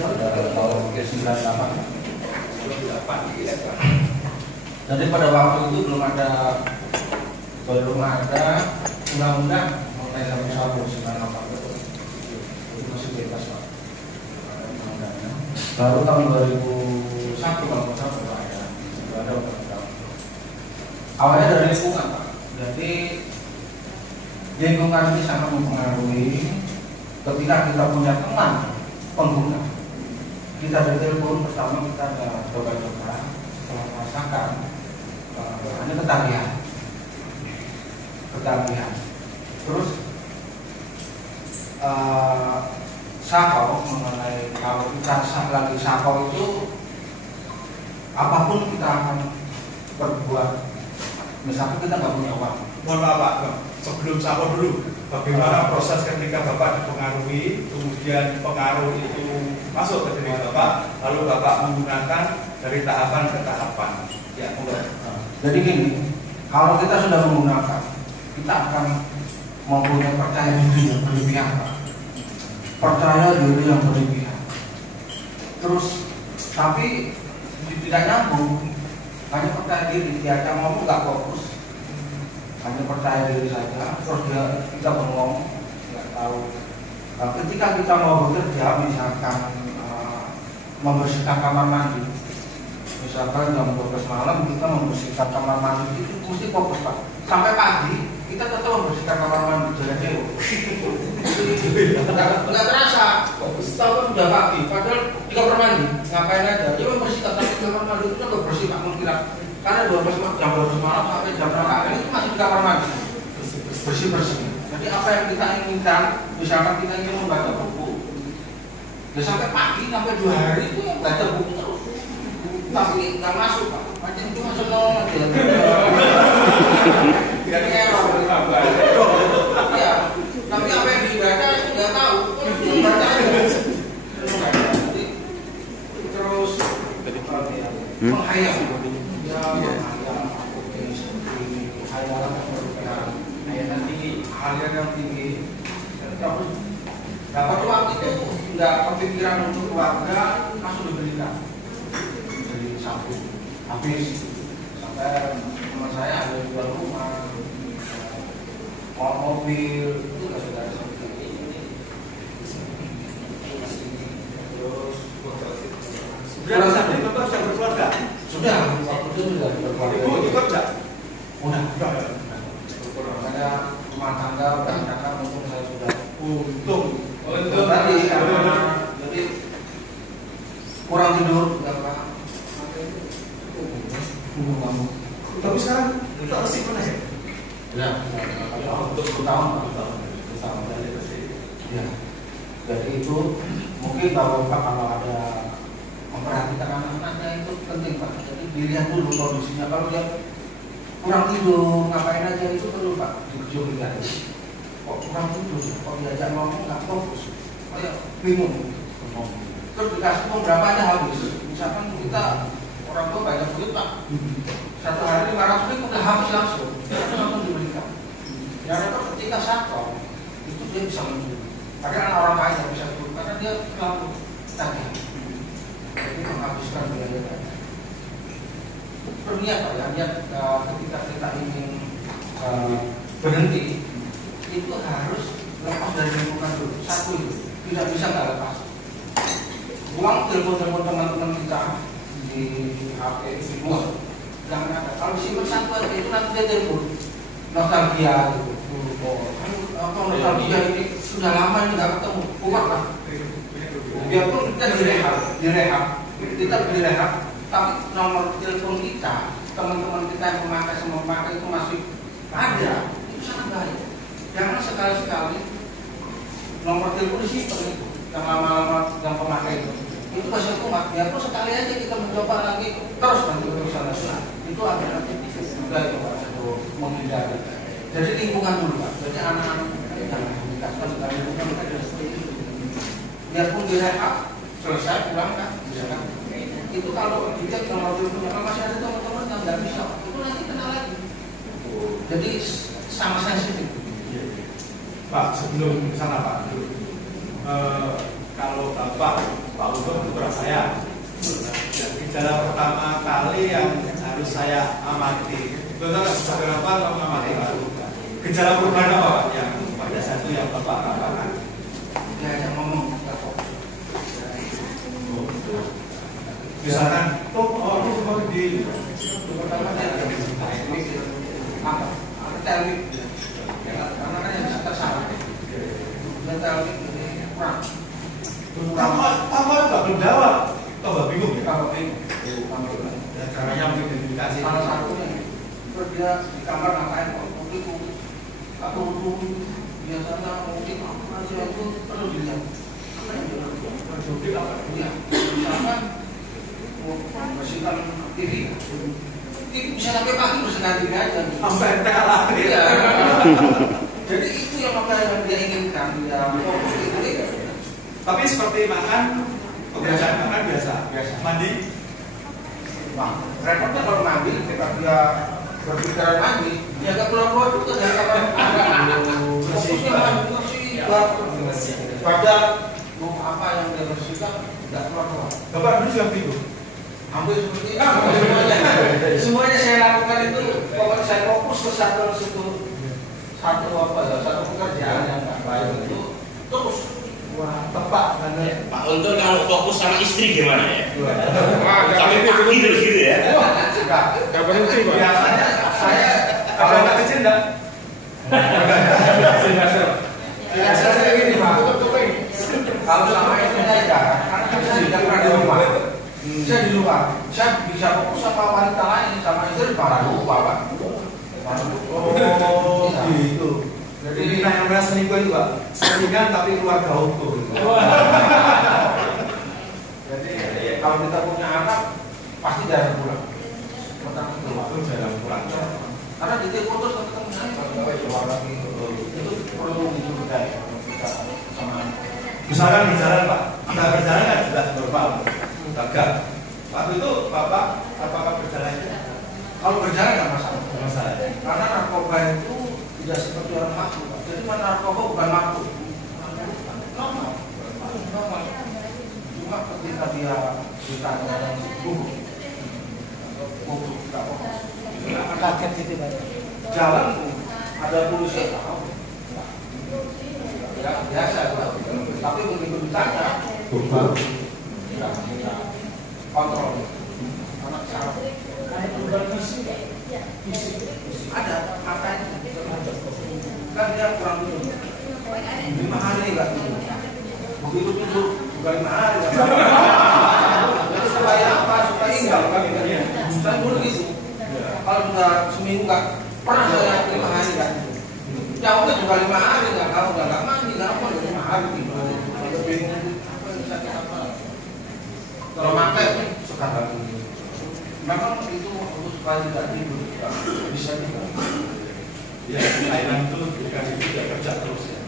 tahun 98. Jadi pada waktu itu belum ada undang-undang mengenai sabu-sabu 98 itu masih bebas Pak. Baru tahun 2001 kalau nggak salah ya, ada undang-undang. Awalnya dari lingkungan Pak. Jadi lingkungan ini sangat mempengaruhi ketika kita punya teman pengguna. Kita dari telepon pertama kita ada coba-coba setelah merasakan hanya ketagihan. Terus sakau mengenai kalau kita lagi sakau itu apapun kita akan berbuat. Misalnya kita nggak punya uang. Mohon maaf Pak, sebelum sakau dulu, bagaimana proses ketika Bapak dipengaruhi, kemudian pengaruh itu masuk ke diri Bapak, lalu Bapak menggunakan dari tahapan ke tahapan. Ya, jadi gini, kalau kita sudah menggunakan, kita akan mempunyai percaya diri yang berlebihan, Pak. Percaya diri yang berlebihan. Terus, tapi tidak nyambung, hanya percaya diri, diajak ngomong nggak fokus, hanya percaya diri saja. Terus kita bengong, nggak tahu. Ketika kita mau bekerja, misalkan membersihkan kamar mandi, misalkan jam 12 malam kita membersihkan kamar mandi, itu mesti fokus Pak. Sampai pagi kita tetap membersihkan kamar mandi jalan dewa. Nggak terasa, tahu sudah pagi. Padahal di kamar mandi ngapain aja? Dia membersihkan tapi kamar mandi itu kan bersih Pak mengkira. Karena jam 12 malam sampai jam berapa itu masih di kamar mandi bersih. Jadi apa yang kita inginkan, misalkan kita ingin membaca buku, ya sampai pagi sampai 2 hari itu baca buku terus. Tapi nggak masuk Pak, macam itu masuk nol aja. Jadi error. Ya, tapi apa yang dibaca itu nggak tahu, baca aja. Terus menghayal, ya menghayal, hayalan berlebihan, hayalan yang tinggi. Terus dapat waktu itu nggak kepikiran untuk keluarga, langsung diberikan. Satu habis sampai teman saya ada jual rumah, mobil itu nggak sudah seperti ini. Terus sudah sampai itu sudah berkeluarga. Sudah waktu itu sudah berkeluarga. Ibu kerja. Udah. Ada rumah tangga berantakan mungkin saya sudah untung tadi jadi kurang tidur nggak paham. Tapi sekarang kita resik mana ya? Ya, untuk 10 tahun. Ya. Jadi itu mungkin kalau ada memperhatikan anak-anaknya itu penting Pak. Jadi dilihat dulu kondisinya. Kalau dia kurang tidur, ngapain aja itu perlu Pak. Jujur lihat. Kok kurang tidur? Kok diajak ngomong nggak fokus? Kayak bingung. Terus dikasih uang berapa aja habis. Misalkan kita orang tua banyak duit Pak, 1 hari 500.000 udah habis langsung diberikan. Yang itu ketika sakau itu dia bisa mencuri. Padahal orang kaya yang bisa mencuri karena dia terlalu tagih. Jadi menghabiskan biaya tadi. Berniat Pak ya, niat ketika kita ingin berhenti itu harus lepas dari lingkungan dulu. Satu itu tidak bisa nggak lepas. Uang telepon teman-teman kita di HP di luar jangan ada. Kalau simpen satu aja itu nanti dia telepon nostalgia gitu. Apa nostalgia ini sudah lama ini nggak ketemu, bukan Pak? Biarpun kita direhab, tapi nomor telepon kita, teman-teman kita yang memakai itu masih ada. Itu sangat bahaya. Jangan sekali-sekali nomor telepon disimpan itu yang lama-lama yang pemakai itu masih kuat. Biarpun sekali aja kita mencoba lagi terus nanti sana itu ada juga itu Pak untuk menghindari. Jadi lingkungan dulu Pak. Jadi anak-anak jangan dikasihkan dengan lingkungan kita seperti itu. Biarpun direhab selesai pulang kan, bisa kan? Itu kalau dicek nomor teleponnya, kalau masih ada teman-teman yang nggak bisa, itu nanti kena lagi. Jadi sama sensitif. Pak, sebelum ke sana Pak, kalau Bapak, Pak Ugo itu saya. Gejala pertama kali yang harus saya amati, betul beberapa kalau amati Pak. Gejala perubahan apa Pak yang pada saat itu yang Bapak rasakan? Ya, yang ngomong. Misalkan, lu semua di pertama saya apa? Teknik. Karena kan yang kita salah. Dan teknik ini kurang. Apa nggak berjawab? Tambah bingung ya? Tambah bingung. Caranya mungkin identifikasi. Salah satunya terus dia di kamar ngapain kok itu atau biasanya mungkin apa aja itu perlu dilihat. Apa yang dia apa dia? Misalkan bersihkan TV bisa sampai pagi bersihkan TV aja. Sampai telat. Iya. Jadi itu yang dia inginkan, dia fokus itu ya. Tapi seperti makan, kebiasaan makan biasa. Mandi. Wah, repotnya kalau mandi, ketika dia berpikiran mandi, dia agak keluar-keluar juga dari kamar. Fokusnya mandi bersih, badan, mau apa yang dia bersihkan, tidak keluar-keluar. Bapak dulu sudah bingung. Hampir seperti itu, semuanya saya lakukan itu, pokoknya saya fokus ke satu pekerjaan yang nggak baik itu terus. Wah, tepat karena Pak Untung kalau fokus sama istri gimana ya? Sampai pagi terus gitu ya? Gak berhenti Pak. Biasanya saya Ada anak kecil enggak? biasanya gini Pak. Kalau sama istri saya jarang, karena saya tidak pernah di rumah. Saya di luar, saya bisa fokus sama wanita lain, sama istri para lupa Pak. Oh, gitu. Jadi yang namanya selingkuh itu Pak, selingan tapi keluarga utuh. Jadi kalau kita punya anak pasti jarang pulang. Pertama keluar. Jarang pulang. Karena di telepon terus ketemu saya keluar lagi. Itu perlu dicoba kita sama. Misalkan di jalan Pak, kita berjalan kan jelas normal, tegak. Waktu itu Bapak apakah berjalan? Kalau berjalan nggak masalah. Masalah. Karena narkoba itu tidak seperti orang mabuk. Jadi narkoba bukan mabuk. Normal. Cuma ketika dia ditanya dan bubuk tidak fokus. Kaget gitu Pak. Jalan ada polisi tahu. Ya biasa Pak. Tapi begitu ditanya, tidak kita kontrol. Anak salah. Ada perubahan fisik nggak? Ada, makanya kan dia kurang tidur 5 hari nggak tidur. Begitu tidur juga 5 hari nggak tidur. Jadi supaya apa? Supaya ingat kan? Saya dulu gitu. Kalau sudah seminggu nggak pernah saya 5 hari nggak tidur. Jauhnya juga 5 hari nggak tahu nggak mandi nggak apa 5 hari tidur. Ada bingung apa yang sakit apa? Kalau makan sekarang ini. Memang itu supaya tidak tidur bisa juga. Ya, Thailand itu bukan itu tidak kerja terus ya.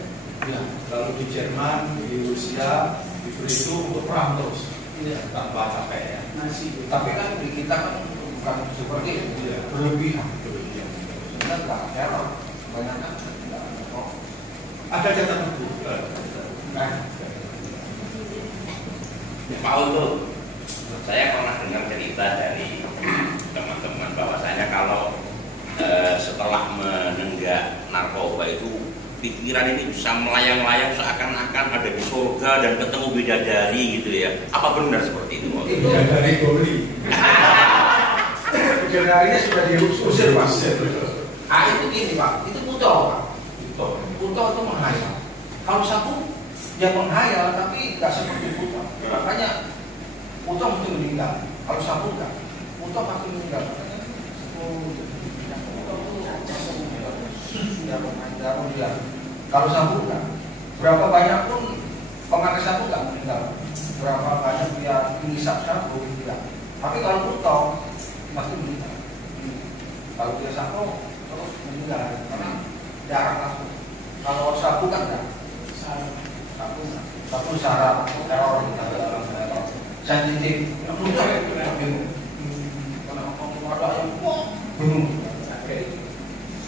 Ya. Kalau di Jerman, di Rusia, di itu untuk perang terus. Iya, tanpa capek ya. Tapi kan di kita kan bukan seperti itu, Iya. berlebihan. Kita nggak error, kebanyakan nggak error. Ada catatan buku. Nah, Pak Untung, saya pernah dengar cerita dari teman-teman bahwasanya kalau setelah menenggak narkoba itu pikiran ini bisa melayang-layang seakan-akan ada di surga dan ketemu bidadari gitu ya. Apa benar seperti itu? itu Dari Goli. bidadarinya sudah diusir Pak. Ah itu gini Pak, itu buto Pak. Buto itu menghayal. Kalau sapu dia menghayal tapi nggak seperti buto. Makanya buto mesti meninggal. Kalau sapu nggak, buto pasti meninggal. Kalau sabu kan, berapa banyak pun pemakai sabu kan meninggal. Berapa banyak dia mengisap sabu tidak. Tapi kalau putau pasti meninggal. Kalau dia sabu terus meninggal karena jarang langsung. Kalau sabu kan enggak. Sabu syarat teror kita dalam teror. Sensitif, mudah bingung. Karena ada yang bingung.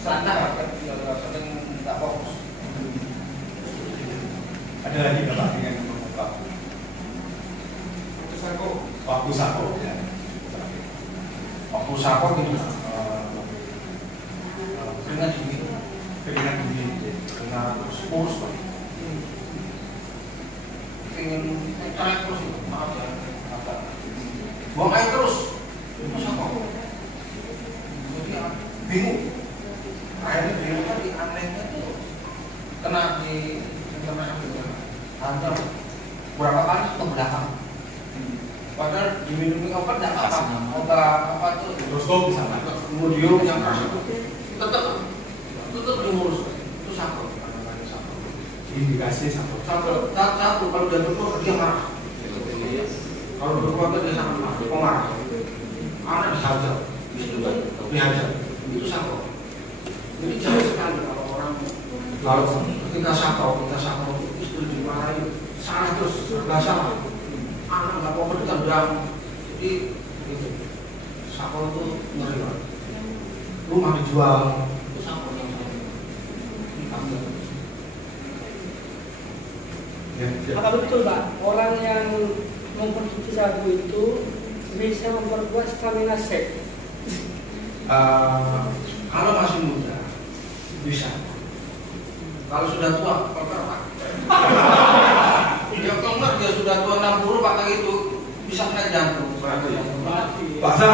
Standar sering tidak fokus. Ada lagi Bapak dengan membuka. waktu sako ya. Waktu sako gitu, keringat dingin, Keringat dingin. keringat terus kurus pak. Pengen tarik terus, maaf ya, buang air terus, itu sako. Jadi bingung, airnya bingung kan di anehnya tuh kena hantam berapa kali ke belakang. Padahal diminumi obat tidak apa-apa, obat apa tuh Terus kok bisa lah. kemudian yang keras itu tetap diurus itu sakit. Indikasi sako. Satu kalau dia berkeluarga dia marah. Kalau berkeluarga dia sangat marah, pemarah. Anak dihajar, istri dihajar, itu sakit. Jadi jangan sekali kalau orang kalau ketika sakit istri dimarahi, salah terus nggak salah. Anak nggak apa-apa ditendang, jadi itu sakit itu ngeri banget. Rumah dijual, itu sakit yang diambil. Apa betul Pak, orang yang mengkonsumsi sagu itu bisa memperkuat stamina seks? Kalau masih muda bisa. Kalau sudah tua, kotor Pak. Ya kalau dia sudah tua 60 pakai itu bisa kena jantung. Bahkan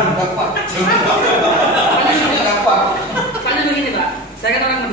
Nggak kuat. Nggak kuat. Karena begini Pak, saya kan orang